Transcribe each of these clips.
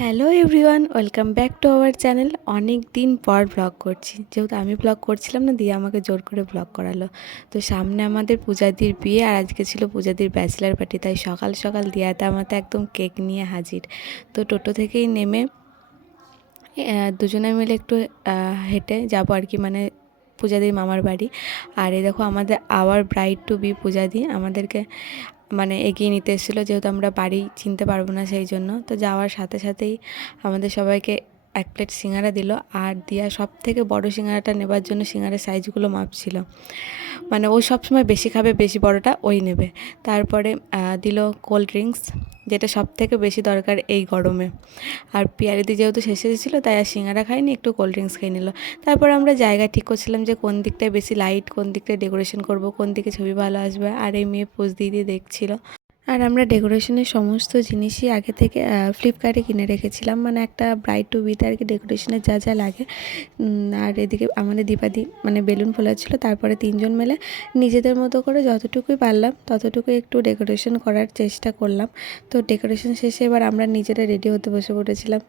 Hello everyone, welcome back to our channel. অনেক দিন পর ব্লগ করছি, যেহেতু আমি ব্লগ করছিলাম না, দিয়ে আমাকে জোর করে ব্লগ করালো। তো সামনে আমাদের পূজাদির বিয়ে, আর আজকে ছিল পূজাদির ব্যাচেলার পার্টি, তাই সকাল সকাল দিয়াতে আমাতে একদম কেক নিয়ে হাজির। তো টোটো থেকেই নেমে দুজনে মিলে একটু হেঁটে যাবো আর কি, মানে পূজাদির মামার বাড়ি। আর এই দেখো আমাদের আওয়ার ব্রাইড টু বি পূজাদি আমাদেরকে মানে এগিয়ে নিতে এসেছিলো, যেহেতু আমরা বাড়ি চিনতে পারবো না সেই জন্য। তো যাওয়ার সাথে সাথেই আমাদের সবাইকে এক প্লেট সিঙ্গারা দিল, আর দিয়া সব থেকে বড়ো সিঙ্গারাটা নেবার জন্য সিঙ্গারার সাইজগুলো মাপছিল। মানে ও সবসময় বেশি খাবে, বেশি বড়টা ওই নেবে। তারপরে দিল কোল্ড ড্রিঙ্কস, যেটা সব থেকে বেশি দরকার এই গরমে। আর পিয়ারিদি যেহেতু শেষে এসেছিলো, তাই আর সিঙ্গারা খাইনি, একটু কোল্ড ড্রিঙ্কস খেয়ে নিল। তারপর আমরা জায়গা ঠিক করছিলাম যে কোন দিকটায় বেশি লাইট, কোন দিকটায় ডেকোরেশন করব, কোন দিকে ছবি ভালো আসবে। আর এই মেয়ে পোজ দিয়ে দিয়ে দেখছিল। আর আমরা ডেকোরেশনের সমস্ত জিনিসই আগে থেকে ফ্লিপকার্টে কিনে রেখেছিলাম, মানে একটা ব্রাইড টু বিতে আর কি ডেকোরেশনের যা যা লাগে। আর এদিকে আমাদের দীপাদি মানে বেলুন ফোলাচ্ছিল। তারপরে তিনজন মিলে নিজেদের মতো করে যতটুকুই পারলাম ততটুকুই একটু ডেকোরেশন করার চেষ্টা করলাম। তো ডেকোরেশন শেষে এবার আমরা নিজেরা রেডি হতে বসে পড়েছিলাম,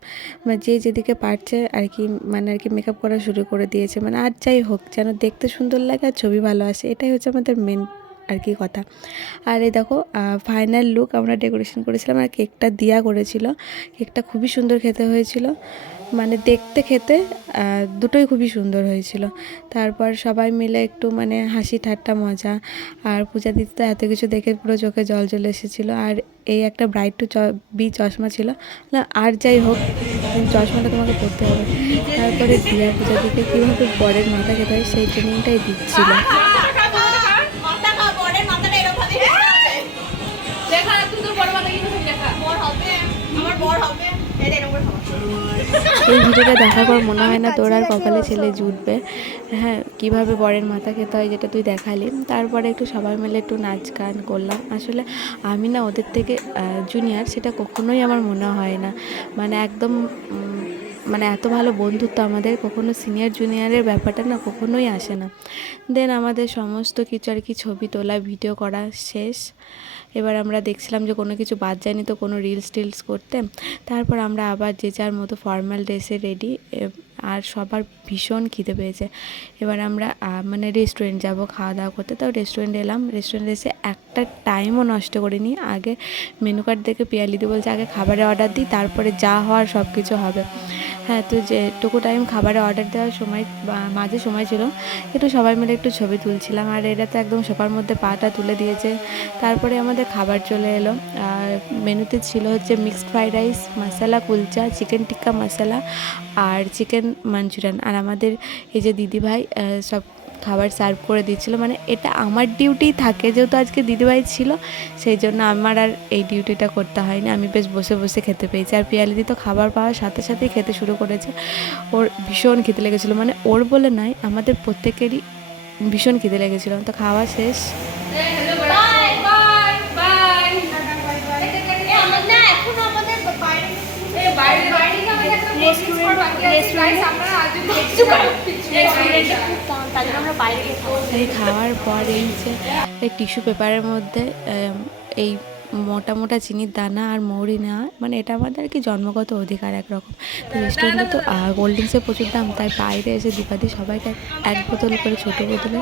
মানে যে যেদিকে পারছে আর কি, মানে আর কি মেকআপ করা শুরু করে দিয়েছে। মানে আর যাই হোক, যেন দেখতে সুন্দর লাগে আর ছবি ভালো আসে, এটাই হচ্ছে আমাদের মেন আর কি কথা। আর এই দেখো ফাইনাল লুক আমরা ডেকোরেশন করেছিলাম, আর কেকটা দিয়া করেছিল। কেকটা খুবই সুন্দর খেতে হয়েছিল, মানে দেখতে খেতে দুটোই খুবই সুন্দর হয়েছিল। তারপর সবাই মিলে একটু মানে হাসি ঠাট্টা মজা। আর পূজা দিতে তো এত কিছু দেখে পুরো চোখে জল চলে এসেছিলো। আর এই একটা ব্রাইড টু বি চশমা ছিল না, আর যাই হোক চশমাটা তোমাকে পরতে হবে। তারপরে দিয়া পূজা দিতে কীভাবে বরের মাথা খেতে হয় সেই ট্রেনিংটাই দিচ্ছিল। এই ভিডিওটা দেখার পর মনে হয় না তোর আর কপালে ছেলে জুটবে। হ্যাঁ, কীভাবে বরের মাথা খেতে হয় যেটা তুই দেখালি। তারপরে একটু সবাই মিলে একটু নাচ গান করলাম। আসলে আমি না ওদের থেকে জুনিয়র, সেটা কখনোই আমার মনে হয় না। মানে একদম মানে এত ভালো বন্ধুত্ব আমাদের, কখনো সিনিয়র জুনিয়রের ব্যাপারটা না কখনোই আসে না। দেন আমাদের সমস্ত কিছু আর কি ছবি তোলা, ভিডিও করা শেষ। এবার আমরা দেখছিলাম যে কোনো কিছু বাদ যায়নি তো কোনো রিলস টিলস করতে। তারপর আমরা আবার যে যার মতো ফর্মাল ড্রেসে রেডি। আর সবার ভীষণ খিদে পেয়েছে। এবার আমরা মানে রেস্টুরেন্ট যাব খাওয়া দাওয়া করতে। তাও রেস্টুরেন্টে এলাম, রেস্টুরেন্টে এসে একটা টাইমও নষ্ট করিনি। আগে মেনু কার্ড দেখে পিয়ালিদি বলছে আগে খাবারে অর্ডার দিই, তারপরে যা হওয়ার সব কিছু হবে। হ্যাঁ, তো যেটুকু টাইম খাবারে অর্ডার দেওয়ার সময় মাঝে সময় ছিল, একটু সবাই মিলে একটু ছবি তুলছিলাম। আর এরা তো একদম সোফার মধ্যে পাটা তুলে দিয়েছে। তারপরে আমাদের খাবার চলে এলো। আর মেনুতে ছিল হচ্ছে মিক্সড ফ্রাইড রাইস, মশলা কুলচা, চিকেন টিক্কা মশলা আর চিকেন মাঞ্চুরিয়ান। আর আমাদের এই যে দিদিভাই সব খাবার সার্ভ করে দিচ্ছিলো। মানে এটা আমার ডিউটি থাকে, যেহেতু আজকে দিদিভাই ছিল সেই জন্য আমার আর এই ডিউটিটা করতে হয়নি, আমি বেশ বসে বসে খেতে পেয়েছি। আর পিয়ালিদি তো খাবার পাওয়ার সাথে সাথেই খেতে শুরু করেছে। ওর ভীষণ খিদে লেগেছিলো, মানে ওর বলে নয়, আমাদের প্রত্যেকেরই ভীষণ খিদে লেগেছিলো। তো খাওয়া শেষ। এই খাওয়ার পর এই যে এই টিস্যু পেপারের মধ্যে এই মোটা মোটা চিনির দানা আর মৌরি নেওয়া, মানে এটা আমাদের আর কি জন্মগত অধিকার একরকম। তো রেস্টুরেন্টে তো কোল্ড ড্রিঙ্কসের প্রচুর দাম, তাই বাইরে এসে দীপাদি সবাইকে এক বোতল করে ছোটো বোতলে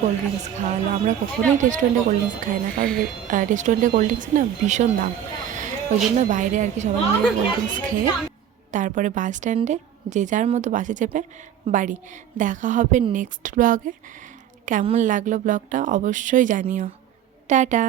কোল্ড ড্রিঙ্কস খাওয়ালো। আমরা কখনোই রেস্টুরেন্টে কোল্ড ড্রিঙ্কস খাই না, কারণ রেস্টুরেন্টে কোল্ড ড্রিঙ্কস না ভীষণ দাম। ওই জন্য বাইরে আর কি সবাই মিলে কোল্ড ড্রিঙ্কস খেয়ে তারপরে বাস স্ট্যান্ডে যে যার মতো বাসে চেপে বাড়ি। দেখা হবে নেক্সট ব্লগে। কেমন লাগলো ব্লগটা অবশ্যই জানিও। টাটা।